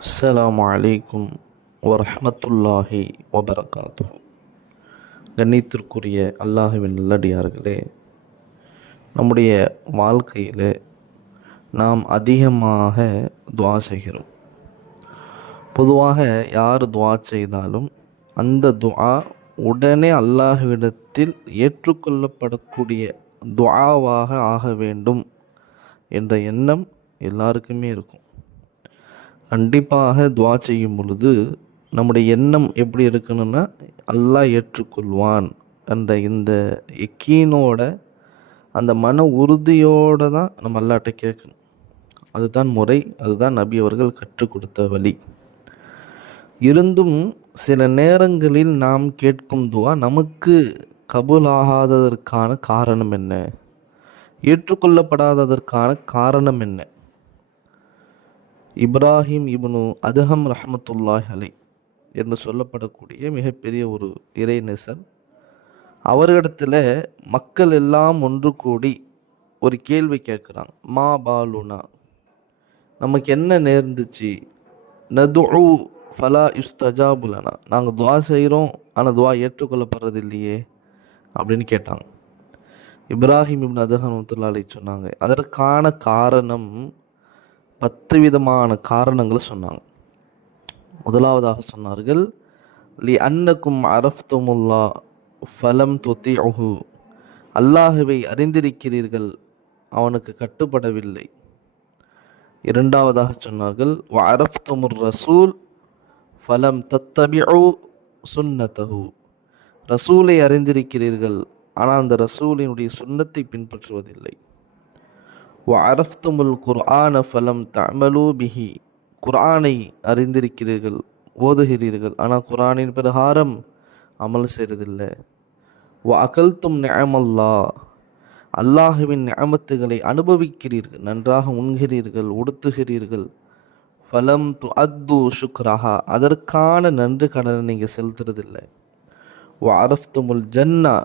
அஸ்லாம் வலைக்கும் வரமத்துல்லாஹி வபரகாத்து கண்ணியத்திற்குரிய அல்லாஹுவின் நல்லடியார்களே நம்முடைய வாழ்க்கையில் நாம் அதிகமாக துவா செய்கிறோம். பொதுவாக யார் துவா செய்தாலும் அந்த துவா உடனே அல்லாஹுவிடத்தில் ஏற்றுக்கொள்ளப்படக்கூடிய துவாவாக ஆக வேண்டும் என்ற எண்ணம் எல்லாருக்குமே இருக்கும். கண்டிப்பாக துவா செய்யும் பொழுது நம்முடைய எண்ணம் எப்படி இருக்கணும்னா அல்லாஹ் ஏற்றுக்கொள்வான் என்ற இந்த எக்கீனோட அந்த மன உறுதியோடு தான் நம்ம அல்லாட்ட கேட்கணும். அதுதான் முறை அதுதான் நபி அவர்கள் கற்றுக் கொடுத்த வழி. இருந்தும் சில நேரங்களில் நாம் கேட்கும் துவா நமக்கு கபூலாகாததற்கான காரணம் என்ன? ஏற்றுக்கொள்ளப்படாததற்கான காரணம் என்ன? இப்ராஹிம் இப்னு அதுஹம் ரஹமத்துல்லாஹ் அலை என்று சொல்லப்படக்கூடிய மிகப்பெரிய ஒரு இறைநேசர் அவரிடத்துல மக்கள் எல்லாம் ஒன்று கூடி ஒரு கேள்வி கேட்குறாங்க மா பாலுனா? நமக்கு என்ன நேர்ந்துச்சு? நது ஃபலா யுஸ்தஜாபுலனா நாங்கள் துவா செய்கிறோம் ஆனால் துவா ஏற்றுக்கொள்ளப்படுறது இல்லையே அப்படின்னு கேட்டாங்க இப்ராஹிம் இப்னு அதுஹமத்துல்லா அலை சொன்னாங்க. அதற்கான காரணம் பத்து விதமான காரணங்களை சொன்னாங்க. முதலாவதாக சொன்னார்கள் லி அன்னக்கும் அரஃப்துமுல்லா ஃபலம் தொத்தி அஹு அல்லாஹுவை அறிந்திருக்கிறீர்கள் அவனுக்கு கட்டுப்படவில்லை. இரண்டாவதாக சொன்னார்கள் வ அரஃப்துமுர் ரசூல் ஃபலம் தத்தபி சுன்னத்தஹு ரசூலை அறிந்திருக்கிறீர்கள் ஆனால் அந்த ரசூலினுடைய சுண்ணத்தை பின்பற்றுவதில்லை. அரஃப்துமுல் குர்ஆன ஃபலம் தமலூ பிஹி குர்ஆனை அறிந்திருக்கிறீர்கள் ஓதுகிறீர்கள். ஆனால் குர்ஆனின் பிரகாரம் அமல் செய்கிறதில்லை வ அகல்தும் நியமல்லா அல்லாஹுவின் நியமத்துகளை அனுபவிக்கிறீர்கள் நன்றாக உண்கிறீர்கள் உடுத்துகிறீர்கள். ஃபலம் து அத்து சுக்ராஹா அதற்கான நன்றி கடனை நீங்கள் செலுத்துறதில்லை. வ அரஃப்துமுல் ஜன்னா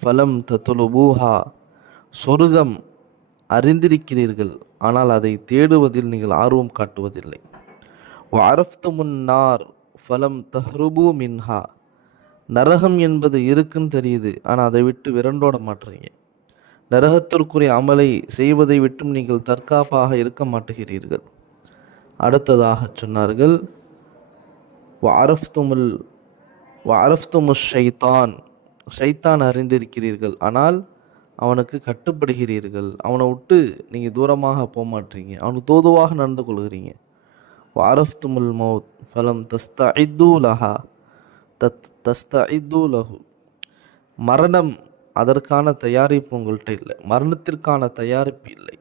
ஃபலம் தத்துலுபூஹா சொர்க்கம் அறிந்திருக்கிறீர்கள் ஆனால் அதை தேடுவதில் நீங்கள் ஆர்வம் காட்டுவதில்லை. அரஃப்து ஃபலம் தஹ்ருபு மின்ஹா. நரகம் என்பது இருக்குன்னு தெரியுது ஆனால் அதை விட்டு விரண்டோட மாட்டுறீங்க. நரகத்திற்குரிய அமலை செய்வதை விட்டும் நீங்கள் தற்காப்பாக இருக்க மாட்டுகிறீர்கள். அடுத்ததாக சொன்னார்கள் வாரஃப்துமுல் வாரஃப்துமுஷ் ஷைத்தான் ஷைத்தான் அறிந்திருக்கிறீர்கள் ஆனால் அவனுக்கு கட்டுப்படுகிறீர்கள். அவனை விட்டு நீங்கள் தூரமாக போக மாட்டீங்க அவனுக்கு தோதுவாக நடந்து கொள்கிறீங்க. வாரஃப்துமுல் மௌத் ஃபலம் தஸ்த லஹா தத் தஸ்த லஹு. மரணம் அதற்கான தயாரிப்பு உங்கள்கிட்ட இல்லை. மரணத்திற்கான தயாரிப்பு இல்லை.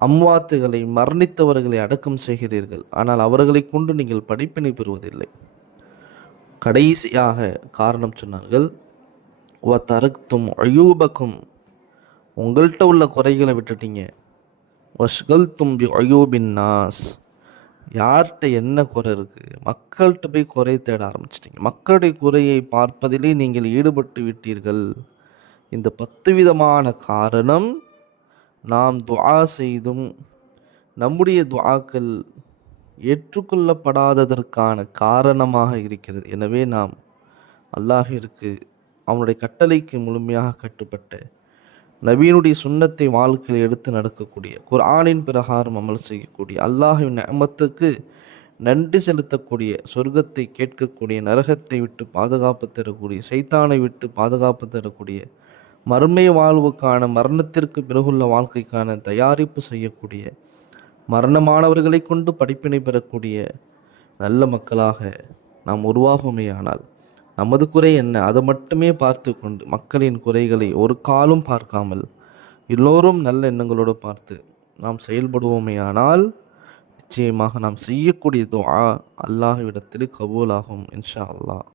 அம்வாத்துகளை மரணித்தவர்களை அடக்கம் செய்கிறீர்கள். ஆனால் அவர்களை கொண்டு நீங்கள் படிப்பினை பெறுவதில்லை. கடைசியாக காரணம் சொன்னார்கள் வ தரக்தும் அயூபக்கும். உங்கள்கிட்ட உள்ள குறைகளை விட்டுட்டீங்க. வஷ்கல் தும்பி அயூபின் நாஸ். யார்கிட்ட என்ன குறை இருக்குது மக்கள்கிட்ட போய் குறை தேட ஆரம்பிச்சிட்டிங்க. மக்களுடைய குறையை பார்ப்பதிலே நீங்கள் ஈடுபட்டு விட்டீர்கள். இந்த பத்து விதமான காரணம் நாம் துவா செய்தும் நம்முடைய துவாக்கள் ஏற்றுக்கொள்ளப்படாததற்கான காரணமாக இருக்கிறது. எனவே நாம் அல்லாஹிற்கு அவனுடைய கட்டளைக்கு முழுமையாக கட்டுப்பட்டு நபீனுடைய சுண்ணத்தை வாழ்க்கையில் எடுத்து நடக்கக்கூடிய குர்ஆனின் பிரகாரம் அமல் செய்யக்கூடிய அல்லாஹின் அமத்துக்கு நன்றி செலுத்தக்கூடிய சொர்க்கத்தை கேட்கக்கூடிய நரகத்தை விட்டு பாதுகாப்பு தரக்கூடிய சைத்தானை விட்டு பாதுகாப்பு தரக்கூடிய மர்மை வாழ்வுக்கான மரணத்திற்கு பிறகுள்ள வாழ்க்கைக்கான தயாரிப்பு செய்யக்கூடிய மரணமானவர்களை கொண்டு படிப்பினை பெறக்கூடிய நல்ல மக்களாக நாம் உருவாகுமேயானால் நமது குறை என்ன? அதை மட்டுமே பார்த்து கொண்டு மக்களின் குறைகளை ஒரு காலும் பார்க்காமல் எல்லோரும் நல்ல எண்ணங்களோடு பார்த்து நாம் செயல்படுவோமே ஆனால் நிச்சயமாக நாம் செய்யக்கூடிய துஆ அல்லாஹ்விடத்தில் கபூலாகும் இன்ஷா அல்லாஹ்.